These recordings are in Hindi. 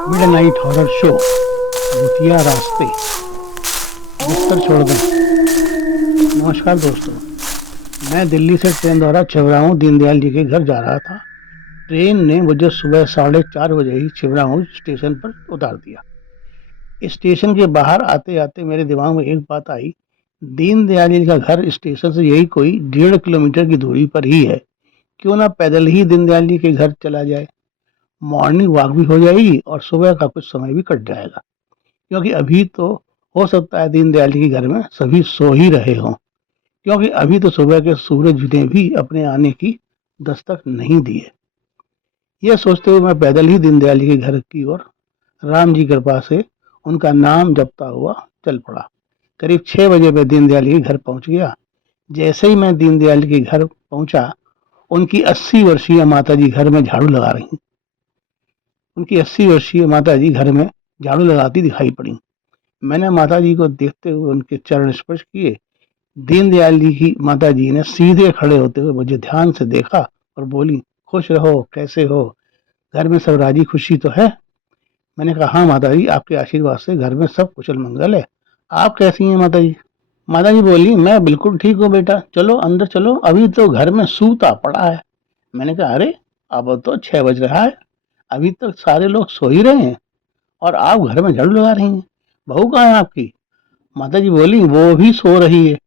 मिडनाइट हॉरर शो भूतिया रास्ते बिस्तर छोड़ दें। नमस्कार दोस्तों, मैं दिल्ली से ट्रेन द्वारा छिबरामऊ दीनदयाल जी के घर जा रहा था। ट्रेन ने मुझे सुबह 4:30 बजे ही छिबरामऊ स्टेशन पर उतार दिया। स्टेशन के बाहर आते आते मेरे दिमाग में एक बात आई। दीनदयाल जी का घर स्टेशन से यही कोई 1.5 किलोमीटर की दूरी पर ही है। क्यों ना पैदल ही दीनदयाल जी के घर चला जाए। मॉर्निंग वॉक भी हो जाएगी और सुबह का कुछ समय भी कट जाएगा। क्योंकि अभी तो हो सकता है दीनदयाल जी के घर में सभी सो ही रहे हों, क्योंकि अभी तो सुबह के सूरज ने भी अपने आने की दस्तक नहीं दी है। यह सोचते हुए मैं पैदल ही दीनदयाल जी के घर की ओर राम जी कृपा से उनका नाम जपता हुआ चल पड़ा। करीब 6 बजे मैं दीनदयाल जी के घर पहुंच गया। जैसे ही मैं दीनदयाल जी के घर पहुंचा, उनकी 80 वर्षीय माता जी घर में झाड़ू लगा रही। उनकी 80 वर्षीय माता जी घर में झाड़ू लगाती दिखाई पड़ी। मैंने माता जी को देखते हुए उनके चरण स्पर्श किए। दीनदयाल जी की माता जी ने सीधे खड़े होते हुए मुझे ध्यान से देखा और बोली, खुश रहो, कैसे हो, घर में सब राजी खुशी तो है। मैंने कहा, हाँ माता जी, आपके आशीर्वाद से घर में सब कुशल मंगल है। आप कैसी हैं माता जी? माता जी बोली, मैं बिल्कुल ठीक हूँ बेटा, चलो अंदर चलो, अभी तो घर में सूता पड़ा है। मैंने कहा, अरे अब तो 6 बज रहा है, अभी तक सारे लोग सो ही रहे हैं और आप घर में झाड़ू लगा रही हैं। बहू कहाँ है आपकी? माता जी बोली, वो भी सो रही है।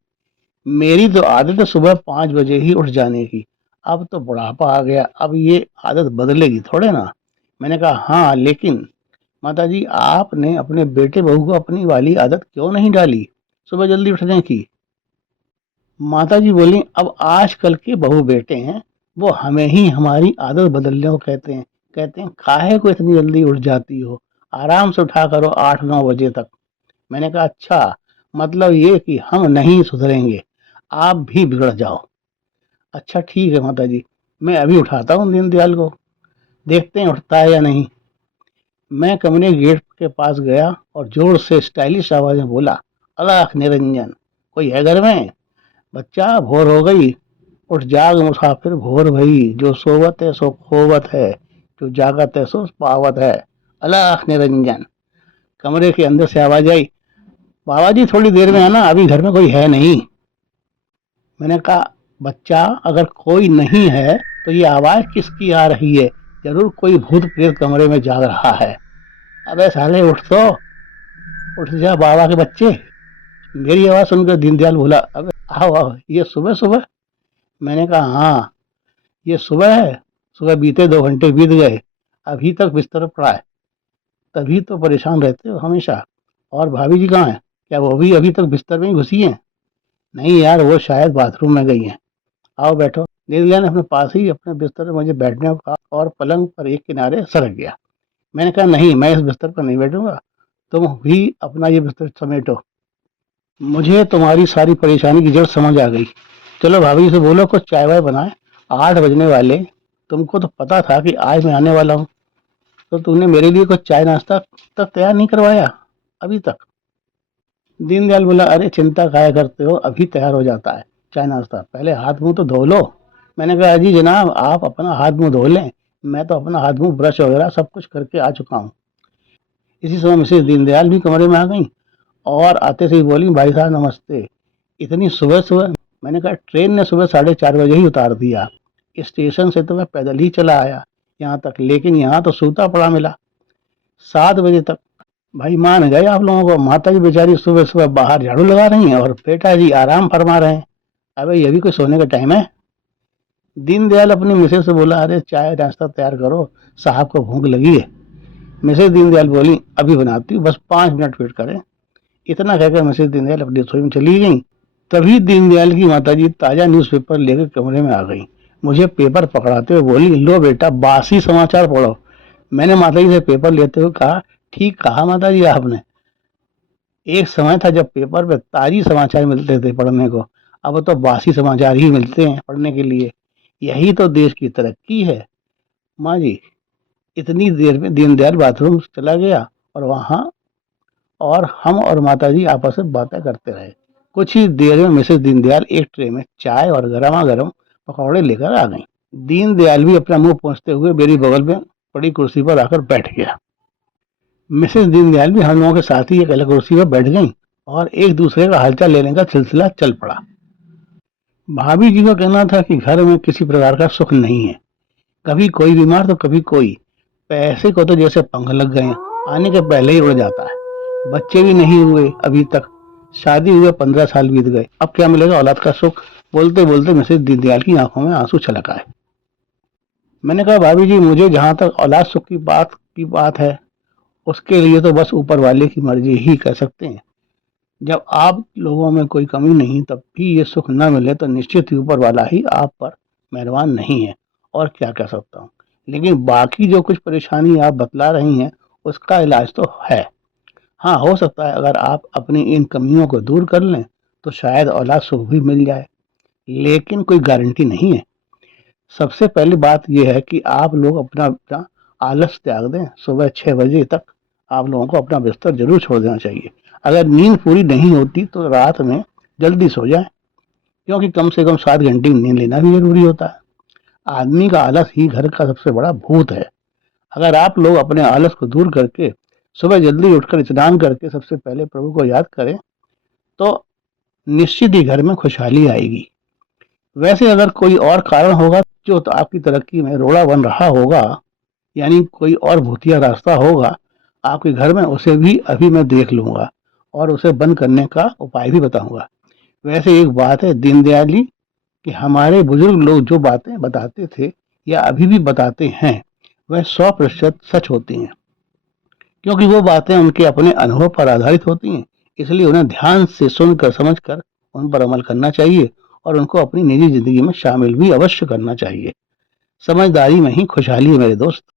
मेरी तो आदत है सुबह 5 बजे ही उठ जाने की। अब तो बुढ़ापा आ गया, अब ये आदत बदलेगी थोड़े ना। मैंने कहा, हाँ लेकिन माता जी, आपने अपने बेटे बहू को अपनी वाली आदत क्यों नहीं डाली, सुबह जल्दी उठने की? माता जी बोली, अब आजकल के बहू बेटे हैं, वो हमें ही हमारी आदत बदलने को कहते हैं काहे को इतनी जल्दी उठ जाती हो, आराम से उठा करो 8-9 बजे तक। मैंने कहा, अच्छा, मतलब ये कि हम नहीं सुधरेंगे, आप भी बिगड़ जाओ। अच्छा ठीक है माता जी, मैं अभी उठाता हूँ दीनदयाल को, देखते हैं उठता है या नहीं। मैं कमरे गेट के पास गया और जोर से स्टाइलिश आवाज में बोला, अलख निरंजन, कोई है घर में? बच्चा, भोर हो गई, उठ जाग मुसाफिर भोर भई, जो सोवत है सो खोवत है, जो जागत है सो पावत है, अलख निरंजन। कमरे के अंदर से आवाज आई, बाबा जी थोड़ी देर में आना, अभी घर में कोई है नहीं। मैंने कहा, बच्चा, अगर कोई नहीं है तो ये आवाज किसकी आ रही है? जरूर कोई भूत प्रेत कमरे में जाग रहा है। अबे साले उठ तो, उठ जा बाबा के बच्चे। मेरी आवाज सुनकर दीनदयाल बोला, अबे आओ आओ, ये सुबह सुबह? मैंने कहा, हाँ ये सुबह है, सुबह बीते 2 घंटे बीत गए, अभी तक बिस्तर पर पड़ा है। तभी तो परेशान रहते हो हमेशा। और भाभी जी कहाँ है? क्या वो भी अभी तक बिस्तर में ही घुसी हैं? नहीं यार, वो शायद बाथरूम में गई हैं। आओ बैठो। दीनदयाल ने अपने पास ही अपने बिस्तर पर मुझे बैठने को कहा और पलंग पर एक किनारे सरक गया। मैंने कहा, नहीं, मैं इस बिस्तर पर नहीं बैठूंगा, तुम भी अपना ये बिस्तर समेटो। मुझे तुम्हारी सारी परेशानी की जड़ समझ आ गई। चलो भाभी से बोलो कुछ चाय वाय बनाए, 8 बजने वाले। तुमको तो पता था कि आज मैं आने वाला हूँ, तो तुमने मेरे लिए कुछ चाय नाश्ता तक तैयार नहीं करवाया अभी तक। दीनदयाल बोला, अरे चिंता काहे करते हो, अभी तैयार हो जाता है चाय नाश्ता, पहले हाथ मुंह तो धो लो। मैंने कहा, जी जनाब, आप अपना हाथ मुंह धो लें, मैं तो अपना हाथ मुंह ब्रश वगैरह सब कुछ करके आ चुका हूँ। इसी समय मिसेज दीनदयाल भी कमरे में आ गई और आते से ही बोली, भाई साहब नमस्ते, इतनी सुबह सुबह? मैंने कहा, ट्रेन ने सुबह 4:30 बजे ही उतार दिया, स्टेशन से तो मैं पैदल ही चला आया यहाँ तक, लेकिन यहाँ तो सूता पड़ा मिला 7 बजे तक। भाई मान गए आप लोगों को, माता जी बेचारी सुबह सुबह बाहर झाड़ू लगा रही हैं और बेटा जी आराम फरमा रहे हैं। अबे ये भी कोई सोने का टाइम है? दीनदयाल अपनी मिसेज से बोला, अरे चाय नाश्ता तैयार करो, साहब को भूख लगी है। मिसेज दीनदयाल बोली, अभी बनाती हूँ, बस 5 मिनट वेट करें। इतना कहकर मिसेज दीनदयाल अपनी रसोई में चली गई। तभी दीनदयाल की माताजी ताजा न्यूज़पेपर लेकर कमरे में आ गई। मुझे पेपर पकड़ाते हुए बोली, लो बेटा, बासी समाचार पढ़ो। मैंने माताजी से पेपर लेते हुए कहा, ठीक कहा माताजी आपने, एक समय था जब पेपर पे ताजी समाचार मिलते थे पढ़ने को, अब तो बासी समाचार ही मिलते हैं पढ़ने के लिए। यही तो देश की तरक्की है। माँ जी, इतनी देर में दीनदयाल बाथरूम चला गया और वहां और हम और माताजी आपस में बातें करते रहे। कुछ ही देर में मिसेस दीनदयाल एक ट्रे में चाय और गर्मा गर्म पकौड़े लेकर आ गईं। दीनदयाल भी अपना मुंह पोंछते हुए मेरी बगल में पड़ी कुर्सी पर आकर बैठ गया। मिसेस दीनदयाल भी हम लोगों के साथ ही एक अलग कुर्सी पर बैठ गईं और एक दूसरे का हालचाल लेने का सिलसिला चल पड़ा। भाभी जी का कहना था कि घर में किसी प्रकार का सुख नहीं है, कभी कोई बीमार तो कभी कोई। पैसे को तो जैसे पंख लग गए हैं, आने के पहले ही उड़ जाता है। बच्चे भी नहीं हुए अभी तक, शादी हुए 15 साल बीत गए, अब क्या मिलेगा औलाद का सुख। बोलते बोलते मिसेस दीनदयाल की आंखों में आंसू छलक आए। मैंने कहा भाभी जी, मुझे जहां तक औलाद सुख की बात है, उसके लिए तो बस ऊपर वाले की मर्जी ही कह सकते हैं। जब आप लोगों में कोई कमी नहीं तब भी ये सुख न मिले तो निश्चित ही ऊपर वाला ही आप पर मेहरबान नहीं है, और क्या कह सकता हूँ। लेकिन बाकी जो कुछ परेशानी आप बतला रही हैं उसका इलाज तो है। हाँ, हो सकता है अगर आप अपनी इन कमियों को दूर कर लें तो शायद औलाद सुख भी मिल जाए, लेकिन कोई गारंटी नहीं है। सबसे पहली बात यह है कि आप लोग अपना अपना आलस त्याग दें। सुबह 6 बजे तक आप लोगों को अपना बिस्तर जरूर छोड़ देना चाहिए। अगर नींद पूरी नहीं होती तो रात में जल्दी सो जाएं, क्योंकि कम से कम 7 घंटे की नींद लेना भी जरूरी होता है। आदमी का आलस ही घर का सबसे बड़ा भूत है। अगर आप लोग अपने आलस को दूर करके सुबह जल्दी उठकर स्नान करके सबसे पहले प्रभु को याद करें तो निश्चित ही घर में खुशहाली आएगी। वैसे अगर कोई और कारण होगा जो तो आपकी तरक्की में रोड़ा बन रहा होगा, यानी कोई और भूतिया रास्ता होगा आपके घर में, उसे भी अभी मैं देख लूंगा और उसे बंद करने का उपाय भी बताऊंगा। वैसे एक बात है दीनदयाल जी, कि हमारे बुजुर्ग लोग जो बातें बताते थे या अभी भी बताते हैं वह 100% सच होती हैं, क्योंकि वो बातें उनके अपने अनुभव पर आधारित होती हैं। इसलिए उन्हें ध्यान से सुनकर समझकर उन पर अमल करना चाहिए और उनको अपनी निजी जिंदगी में शामिल भी अवश्य करना चाहिए। समझदारी में ही खुशहाली है मेरे दोस्त।